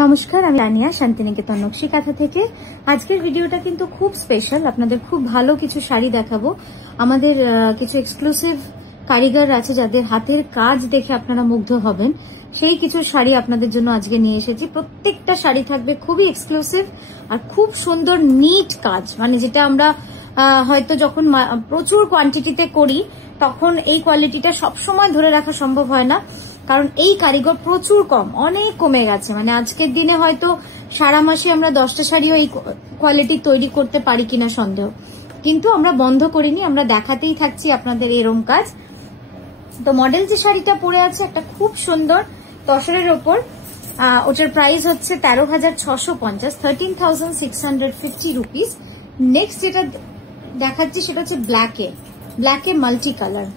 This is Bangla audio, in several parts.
নমস্কার, আমি রানিয়া শান্তিনিকেতন নকশি কাঁথা থেকে। আজকের ভিডিওটা কিন্তু খুব স্পেশাল। আপনাদের খুব ভালো কিছু শাড়ি দেখাবো। আমাদের কিছু এক্সক্লুসিভ কারিগর আছে যাদের হাতের কাজ দেখে আপনারা মুগ্ধ হবেন। সেই কিছু শাড়ি আপনাদের জন্য আজকে নিয়ে এসেছি। প্রত্যেকটা শাড়ি থাকবে খুবই এক্সক্লুসিভ আর খুব সুন্দর নিট কাজ, মানে যেটা আমরা হয়তো যখন প্রচুর কোয়ান্টিটিতে করি তখন এই কোয়ালিটিটা সবসময় ধরে রাখা সম্ভব হয় না, কারণ এই কারিগর প্রচুর কম, অনেক কমে গেছে। মানে আজকের দিনে হয়তো সারা মাসে আমরা 10টা শাড়িও এই কোয়ালিটি তৈরি করতে পারি কিনা সন্দেহ, কিন্তু আমরা বন্ধ করিনি, আমরা দেখাতেই থাকছি আপনাদের এরম কাজ। তো মডেল যে শাড়িটা পরে আছে একটা খুব সুন্দর তসরের ওপর, ওটার প্রাইস হচ্ছে 13,650, 13,650 রুপিস। নেক্সট যেটা দেখাচ্ছি সেটা হচ্ছে ব্ল্যাকে মাল্টি কালার।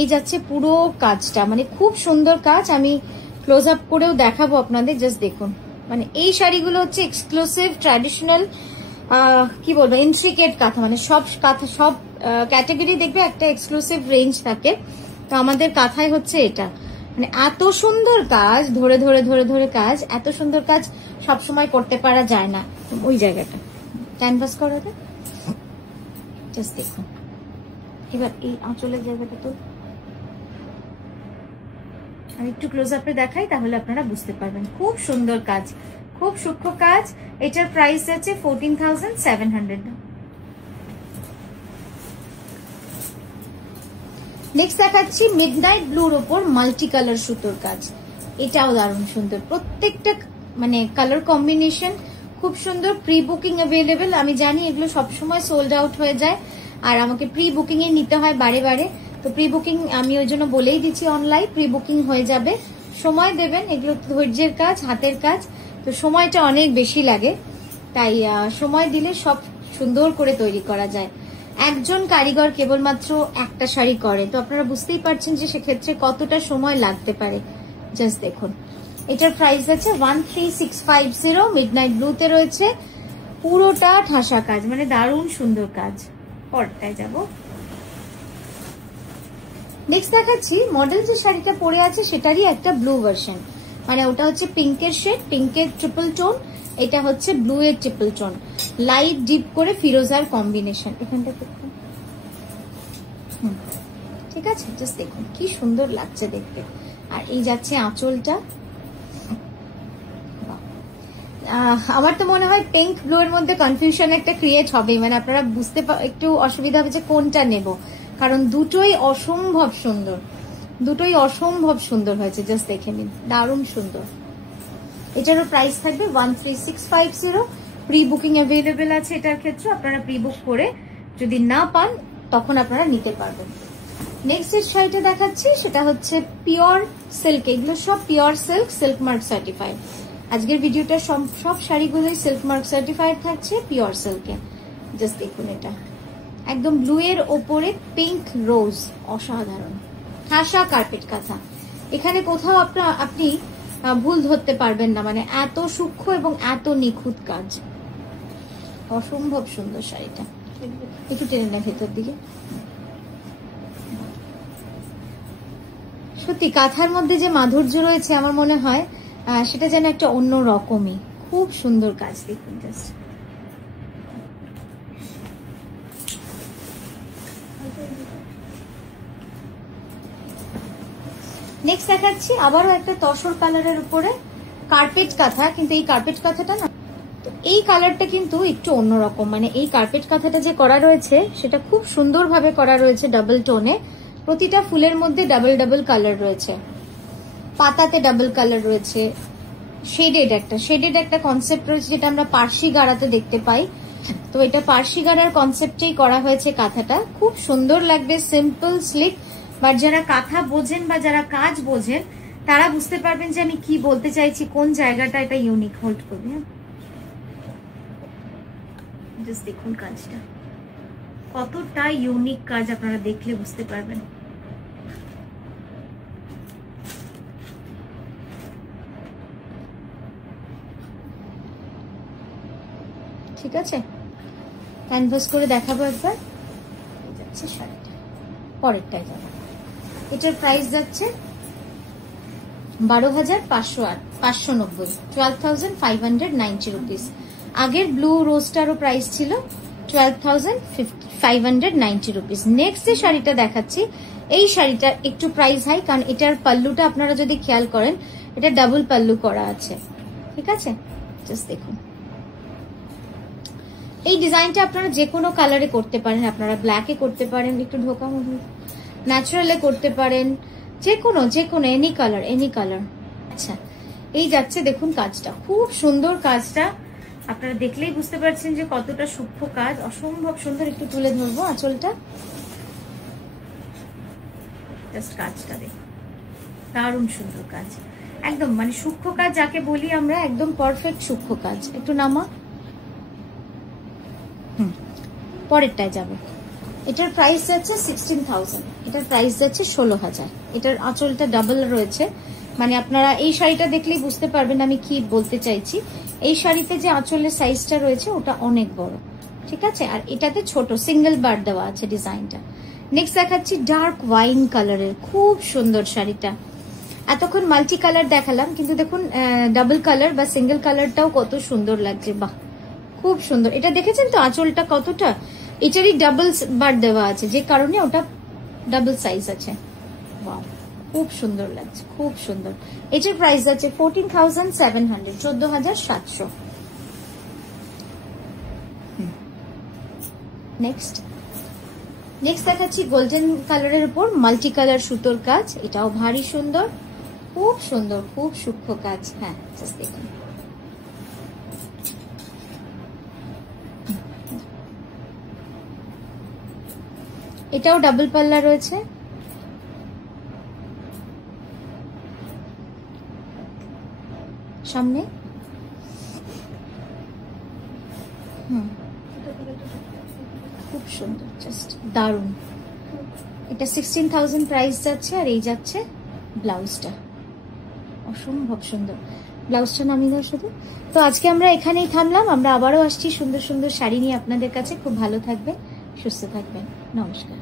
এই যাচ্ছে পুরো কাজটা, মানে খুব সুন্দর কাজ। আমি ক্লোজ আপ করেও দেখাবো আপনাদের, জাস্ট দেখুন। মানে এই শাড়িগুলো হচ্ছে এক্সক্লুসিভ ট্র্যাডিশনাল, কি বলবো, ইন্ট্রিকেট কাঁথা। মানে সব কাঁথা, সব ক্যাটাগরি দেখবে একটা এক্সক্লুসিভ রেঞ্জ থাকে। তো আমাদের কাঁথায় হচ্ছে এটা, মানে এত সুন্দর কাজ, ধরে ধরে ধরে ধরে কাজ, এত সুন্দর কাজ সবসময় করতে পারা যায় না। ওই জায়গাটা ক্যানভাস করাটা জাস্ট দেখুন। এবার এই আঁচলের জায়গাটা তো আমি একটু ক্লোজ আপে দেখাই, তাহলে আপনারা বুঝতে পারবেন। খুব সুন্দর কাজ, খুব সূক্ষ্ম কাজ। এটার প্রাইস আছে 14,700। নেক্সট দেখাচ্ছি মিডনাইট ব্লুর ওপর মাল্টি কালার সুতোর কাজ। এটাও দারুণ সুন্দর, প্রত্যেকটা মানে কালার কম্বিনেশন খুব সুন্দর। Pre booking available. আমি জানি এগুলো সবসময় সোল্ড আউট হয়ে যায়, আর আমাকে প্রি বুকিং এ নিতে হয় বারে বারে। তো প্রি বুকিং আমি ওই জন্য বলেই দিচ্ছি, অনলাইন প্রি বুকিং হয়ে যাবে। সময় দেবেন, এগুলো ধৈর্যের কাজ, হাতের কাজ, তো সময়টা অনেক বেশি লাগে। তাই সময় দিলে সব সুন্দর করে তৈরি করা যায়। একজন কারিগর কেবলমাত্র একটা শাড়ি করে, তো আপনারা বুঝতেই পারছেন যে সেক্ষেত্রে কতটা সময় লাগতে পারে। জাস্ট দেখুন, এটার প্রাইস আছে 13,650। মিডনাইট ব্লুতে রয়েছে, পুরোটা ঠাসা কাজ, মানে দারুণ সুন্দর কাজ। পরটায় যাব। নেক্সট দেখাচ্ছি মডেল যে শাড়িটা পরে আছে সেটারই একটা ব্লু ভার্সন। মানে ওটা হচ্ছে পিঙ্কের শেড, পিঙ্কের ট্রিপল টোন, এটা হচ্ছে ব্লু এর ট্রিপল টোন, লাইট ডিপ করে ফিরোজার কম্বিনেশন। এখানটা দেখুন, ঠিক আছে, জাস্ট দেখুন কি সুন্দর লাগছে দেখতে। আর এই যাচ্ছে আঁচলটা। আমার তো মনে হয় পিঙ্ক ব্লু এর মধ্যে কনফিউশন একটা ক্রিয়েট হবে, মানে আপনারা বুঝতে একটু অসুবিধা হবে যে কোনটা নেব, কারণ দুটোই অসম্ভব সুন্দর, দুটোই অসম্ভব সুন্দর হয়েছে। জাস্ট দেখে নিন, দারুণ সুন্দর। এটারও প্রাইস থাকবে 13,650। প্রি বুকিং অ্যাভেলেবেল আছে এটার ক্ষেত্রে, আপনারা প্রি বুক করে যদি না পান তখন আপনারা নিতে পারবেন। নেক্সট যে শাড়িটা দেখাচ্ছি সেটা হচ্ছে পিওর সিল্ক। এগুলো সব pure silk, silk mark certified. আজকের ভিডিওটা সব শাড়িগুলোই সিল্ক মার্ক সার্টিফাইড থাকছে, পিওর সিল্কে। জাস্ট দেখুন, এটা একদম ব্লু এর ওপরে পিঙ্ক রোজ, অসাধারণ ঠাসা কার্পেট কাঁথা। এখানে কোথাও আপনি ভুল ধরতে পারবেন না, মানে এত সূক্ষ্ম এবং এত নিখুঁত কাজ, অসম্ভব সুন্দর শাড়িটা। একটু টেনে নেয় ভেতর দিকে। সত্যি কাঁথার মধ্যে যে মাধুর্য রয়েছে আমার মনে হয় সেটা যেন একটা অন্য রকমই, খুব সুন্দর কাজ। দেখুন জাস্ট, নেক্সট দেখাচ্ছি আবারও একটা তসর কালারের উপরে কার্পেট কাঁথা, কিন্তু এই কার্পেট কাঁথাটা না, এই কালারটা কিন্তু একটু অন্যরকম। মানে এই কার্পেট কাঁথাটা যে করা রয়েছে সেটা খুব সুন্দরভাবে করা রয়েছে, ডাবল টোনে। প্রতিটা ফুলের মধ্যে ডাবল ডাবল কালার রয়েছে, পাতাতে ডাবল কালার রয়েছে, শেডেড একটা কনসেপ্ট রয়েছে, যেটা আমরা পার্সি গাড়াতে দেখতে পাই। তো এটা পার্সি গাড়ার কনসেপ্টেই করা হয়েছে কাঁথাটা। খুব সুন্দর লাগবে, সিম্পল স্লিক। বা যারা কাঁথা বোঝেন বা যারা কাজ বোঝেন তারা বুঝতে পারবেন যে আমি কি বলতে চাইছি, কোন জায়গাটা এটা ইউনিক হোল্ড করবে। জাস্ট দেখুন কাজটা কতটা ইউনিক কাজ, আপনারা দেখলে বুঝতে পারবেন। ঠিক আছে, ক্যানভাস করে দেখাবো একবার। যাচ্ছে শাড়িটা। পরেরটায় যাবে, এটার প্রাইস যাচ্ছে 12,590, 12,590 রুপিস। আগের ব্লু রোজটারও প্রাইস ছিল 12,590 রুপিস। নেক্সট যে শাড়িটা দেখাচ্ছি, এই শাড়িটার একটু প্রাইস হাই, কারণ এটার পাল্লুটা আপনারা যদি খেয়াল করেন, এটা ডাবল পাল্লু করা আছে, ঠিক আছে? জাস্ট দেখুন, এই ডিজাইনটা আপনারা যে কোনো কালারে করতে পারেন। আপনারা ব্ল্যাকে করতে পারেন, একটু ঢোকা ন্যাচারালে করতে পারেন, যে কোনো এনি কালার। আচ্ছা, এই যাচ্ছে দেখুন কাজটা, খুব সুন্দর কাজটা। আপনারা দেখলেই বুঝতে পারছেন যে কতটা সূক্ষ্ম কাজ, অসম্ভব সুন্দর। একটু তুলে ধরবো আঁচলটা, জাস্ট কাজটা দেখুন, দারুণ সুন্দর কাজ, একদম মানে সূক্ষ্ম কাজ যাকে বলি আমরা, একদম পারফেক্ট সূক্ষ্ম কাজ। একটু নামা, পরেরটায় যাবে। এটার প্রাইস যাচ্ছে 16,000, এটার প্রাইস যাচ্ছে 16,000। এটার আঁচলটা ডাবল রয়েছে, মানে আপনারা এই শাড়িটা দেখলেই বুঝতে পারবেন আমি কি বলতে চাইছি। এই শাড়িতে যে আঁচলের সাইজটা রয়েছে ওটা অনেক বড়, ঠিক আছে? আর এটাতে ছোট সিঙ্গেল বার দেওয়া আছে ডিজাইনটা। নেক্সট দেখাচ্ছি ডার্ক ওয়াইন কালারের, খুব সুন্দর শাড়িটা। এতক্ষণ মাল্টি কালার দেখালাম, কিন্তু দেখুন ডাবল কালার বা সিঙ্গেল কালারটাও কত সুন্দর লাগছে, বাহ খুব সুন্দর। এটা দেখেছেন তো আঁচলটা কতটা, এটারই ডাবল বার দেওয়া আছে, যে কারণে ওটা ডাবল সাইজ আছে। বাহ, খুব সুন্দর লাগছে, খুব সুন্দর। এটার প্রাইস আছে 14,700, 14,700। নেক্সট দেখাচ্ছি গোল্ডেন কালারের উপর মাল্টি কালার সুতোর কাজ। এটাও ভারী সুন্দর, খুব সুন্দর, খুব সূক্ষ্ম কাজ। হ্যাঁ, জাস্ট দেখুন, এটাও ডাবল পাল্লা রয়েছে। সামনে খুব সুন্দর, জাস্ট দারুণ। এটা 16,000 প্রাইস যাচ্ছে। আর এই যাচ্ছে ব্লাউজটা, অসম্ভব সুন্দর। ব্লাউজটা নামিয়ে দাও শুধু। তো আজকে আমরা এখানেই থামলাম, আমরা আবারও আসছি সুন্দর সুন্দর শাড়ি নিয়ে আপনাদের কাছে। খুব ভালো থাকবেন, সুস্থ থাকবেন, নমস্কার।